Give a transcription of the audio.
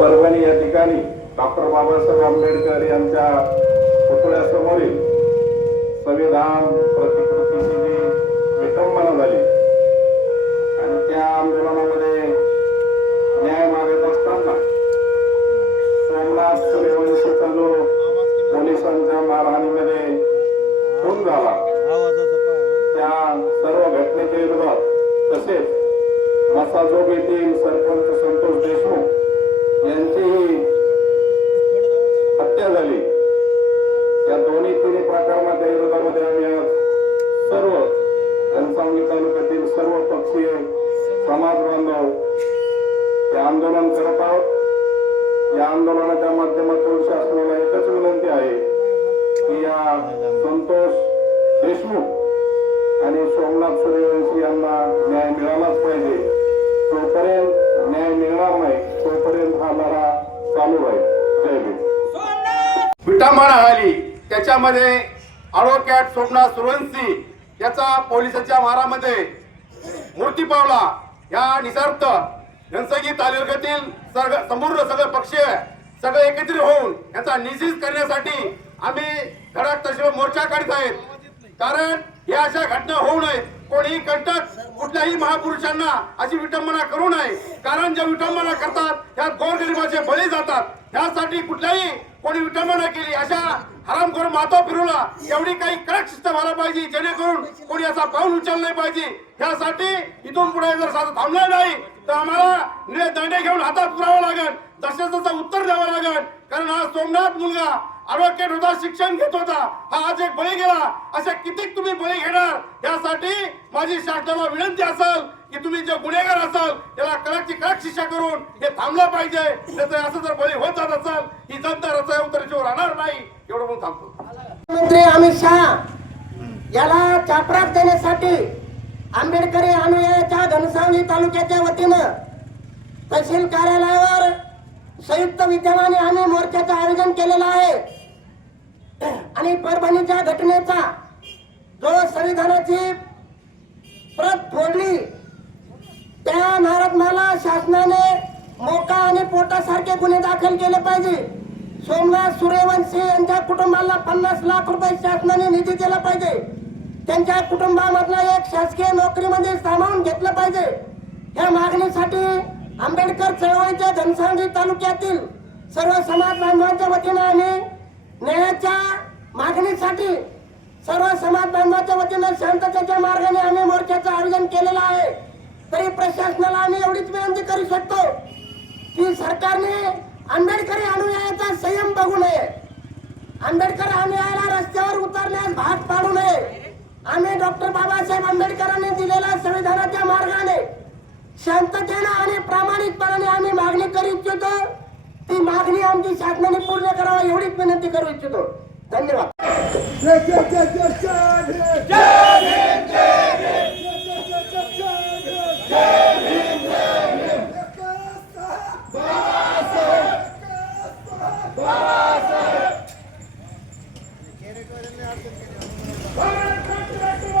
परभणी या ठिकाणी डॉक्टर बाबासाहेब आंबेडकर यांच्या पुतळ्यासमोरील संविधान प्रतिकृतीची जी विटंबना झाली. आणि त्या आंदोलनामध्ये न्याय मागत असताना सोमनाथ सूर्यवंशीचा जो पोलिसांच्या मारहाणीमध्ये खून झाला. त्या सर्व घटनेच्या विरोधात तसेच मसाजोग येथील सरपंच घनसावंगी तालुक्यातील सर्व पक्षीय समाज बांधव हे आंदोलन करत आहोत. या आंदोलनाच्या माध्यमातून शासनाला एकच विनंती आहे की या संतोष देशमुख आणि सोमनाथ सूर्यवंशी यांना न्याय मिळालाच पाहिजे. तोपर्यंत न्याय मिळणार नाही तोपर्यंत हा लढा चालू राहील. जय भीम. झाली त्याच्यामध्ये ॲडव्होकॅट सोमनाथ सुरवंशी याचा पोलिसांच्या मारामध्ये मूर्ती पावला. या निसार्थ जनसंघी तालुक्यातील सर्व संपूर्ण सगळे पक्ष सगळे एकत्रित होऊन याचा निषेध करण्यासाठी आम्ही धडक तसे मोर्चा काढत आहेत. कारण या अशा घटना होऊ नये कोणीही कंटक कुठल्याही महापुरुषांना अशी विटंबना करू नये. कारण ज्या विटंबना करतात त्या गोरगरिबाचे बळी जातात. त्यासाठी कुठल्याही कोणी विटंबना केली अशा हरामखोर माता फिरवला एवढी काही कडक शिस्त व्हायला पाहिजे जेणेकरून कोणी असा पाऊल उचललं नाही पाहिजे. यासाठी इथून पुढे जर साधं थांबलं नाही तर आम्हाला निळे दंडे घेऊन हातात पुरावं लागेल. तसं तसं उत्तर द्यावं लागेल. कारण हा सोमनाथ मुलगा ॲडव्होकेट होता शिक्षण घेत होता. हा आज एक बळी गेला. अशा कितीक तुम्ही बळी घेणार? यासाठी माझी शासनाला विनंती असेल की तुम्ही जे गुन्हेगार असाल त्याला कडकची कडक शिक्षा करून हे थांबलं पाहिजे. असं जर बळी होत जात असाल ही जनता राहणार नाही एवढं म्हणून थांबतो. मंत्री अमित शहा याला चापराक देण्यासाठी आंबेडकरी अनुयायाच्या घनसावली तालुक्याच्या वतीनं तहसील कार्यालयावर संयुक्त विद्यमाने आम्ही मोर्चाचं आयोजन केलेलं आहे. आणि परभणीच्या घटनेचा जो संविधानाची प्रत फोडली त्या नारदमाला शासनाने मोका आणि पोटासारखे गुन्हे दाखल केले पाहिजे. सोमनाथ सूर्यवंशी यांच्या कुटुंबाला पन्नास लाख रुपये शासनाने निधी दिला पाहिजे. त्यांच्या कुटुंबामधला एक शासकीय नोकरीमध्ये सामावून घेतलं पाहिजे. या मागणीसाठी आंबेडकर चळवळीच्या घनसावंगी तालुक्यातील सर्व समाज बांधवांच्या वतीनं आम्ही न्यायाच्या मागणीसाठी सर्व समाज बांधवाच्या वतीनं शांततेच्या मार्गाने आम्ही मोर्चाचं आयोजन केलेलं आहे. तरी प्रशासनाला आम्ही एवढीच विनंती करू शकतो की सरकारने आंबेडकरी अनुयायाचा संयम बघू नये आंबेडकर अनुयायाला रस्त्यावर उतरण्यास भाग पाडू नये आम्ही डॉक्टर बाबासाहेब आंबेडकरांनी दिलेल्या संविधानाच्या मार्गाने शांततेनं आणि प्रामाणिकपणाने आम्ही मागणी करू इच्छितो ती मागणी आमची शासनाने पूर्ण करावा एवढीच विनंती करू इच्छितो धन्यवाद Bağırın kontratı var.